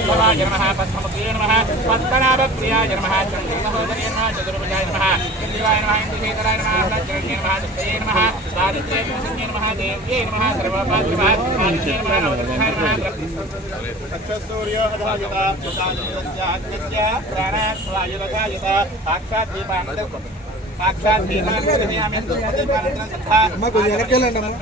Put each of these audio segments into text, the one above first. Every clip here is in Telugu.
नीलाभवाय नमः पद्ममुखे नमः पद्मनाभप्रियाय नमः चन्द्रमहोदये नमः चतुर्भुजाय नमः चन्द्रिवाय नमः इन्द्रशेखराय नमः लज्जन्ये नमः दुष्टये नमः दारिद्र्ये नमः नमः देव्ये नमः सर्वपाद्य नमः आदित्ये नमः नवदुर्गाय नमः सूर्यो अधायता प्रसादस्य अग्नस्य प्राणात् स्वायुरधायता साक्षात् दीपानंद साक्षात् दीपानंदयामि दीपानंद सत्ता मैं कोई रखेलंडम्मा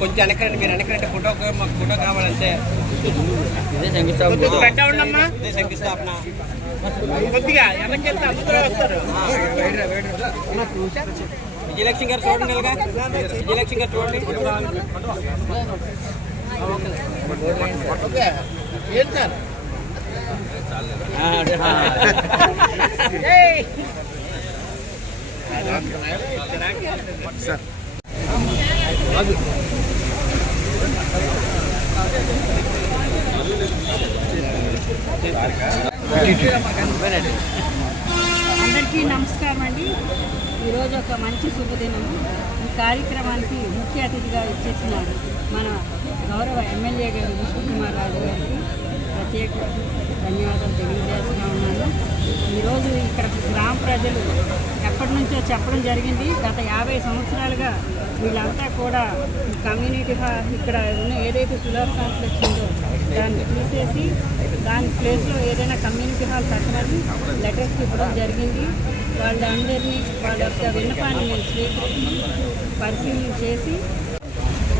కొంచెం వెనకండి మీరు వెనకండి ఫోటో మాకు ఫోటో కావాలంటే ఇదే శంకుస్థాపన కొద్దిగా వెనకెళ్తే అందరూ వస్తారు విజయలక్ష్మి గారు చూడండి ఇలాగా విజయలక్ష్మి గారు చూడండి సార్ అందరికీ నమస్కారం అండి. ఈరోజు ఒక మంచి శుభదినం. ఈ కార్యక్రమానికి ముఖ్య అతిథిగా ఇచ్చేసిన మన గౌరవ ఎమ్మెల్యే గారు విష్ణుకుమార్ రాజు గారికి ప్రత్యేక ధన్యవాదాలు తెలియజేస్తూ ఉన్నాను. ఈరోజు ఇక్కడ గ్రామ ప్రజలు ఎప్పటి నుంచో చెప్పడం జరిగింది. గత 50 సంవత్సరాలుగా వీళ్ళంతా కూడా కమ్యూనిటీ హాల్ ఇక్కడ ఉన్న ఏదైతే సులార్ కాంప్లెక్స్ ఉందో దాన్ని తీసేసి దాని ప్లేస్లో ఏదైనా కమ్యూనిటీ హాల్ కట్టమని లెటర్స్ ఇవ్వడం జరిగింది. వాళ్ళందరినీ వాళ్ళ యొక్క విన్నపాన్ని స్వీకరించి పరిశీలన చేసి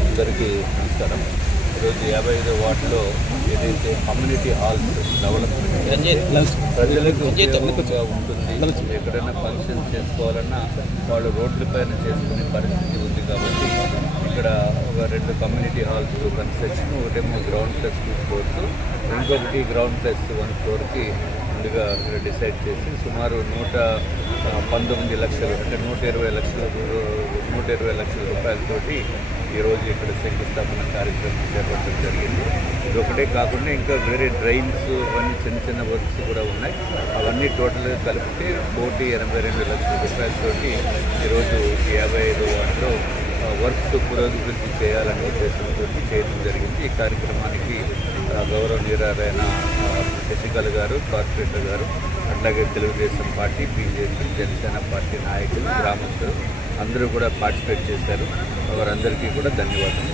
అందరికీ నమస్కారం. ఈరోజు 55 వార్డులో ఏదైతే కమ్యూనిటీ హాల్స్ డెవలప్మెంట్ ప్రజలకు ఉపయోగంగా ఉంటుంది. ఎక్కడైనా ఫంక్షన్ చేసుకోవాలన్నా వాళ్ళు రోడ్లపైన చేసుకునే పరిస్థితి ఉంది కాబట్టి ఇక్కడ ఒక 2 కమ్యూనిటీ హాల్స్ కన్స్ట్రక్షన్, ఒకటేమో గ్రౌండ్ ప్లస్ 2 ఫ్లోర్స్, ఇంకొకటి గ్రౌండ్ ప్లస్ 1 ఫ్లోర్కి ముందుగా డిసైడ్ చేసి సుమారు 119 లక్షలు అంటే 120 లక్షల రూపాయలతోటి ఈరోజు ఇక్కడ శంకుస్థాపన కార్యక్రమం చేపట్టడం జరిగింది. ఇది ఒకటే కాకుండా ఇంకా వేరే డ్రైన్స్ అవన్నీ చిన్న వర్క్స్ కూడా ఉన్నాయి. అవన్నీ టోటల్గా కలిపితే 182 లక్షల రూపాయలతోటి ఈరోజు 55 వార్డులో వర్క్స్ పురోగతి చేయాలనే ఉద్దేశంతో చేయడం జరిగింది. ఈ కార్యక్రమానికి గౌరవనీయులైన శశికళ గారు, కార్పొరేటర్ గారు, అట్లాగే Telugu Desam party, BJP, Janasena party నాయకులు, గ్రామస్తులు అందరూ కూడా పార్టిసిపేట్ చేశారు. వారందరికీ కూడా ధన్యవాదాలు.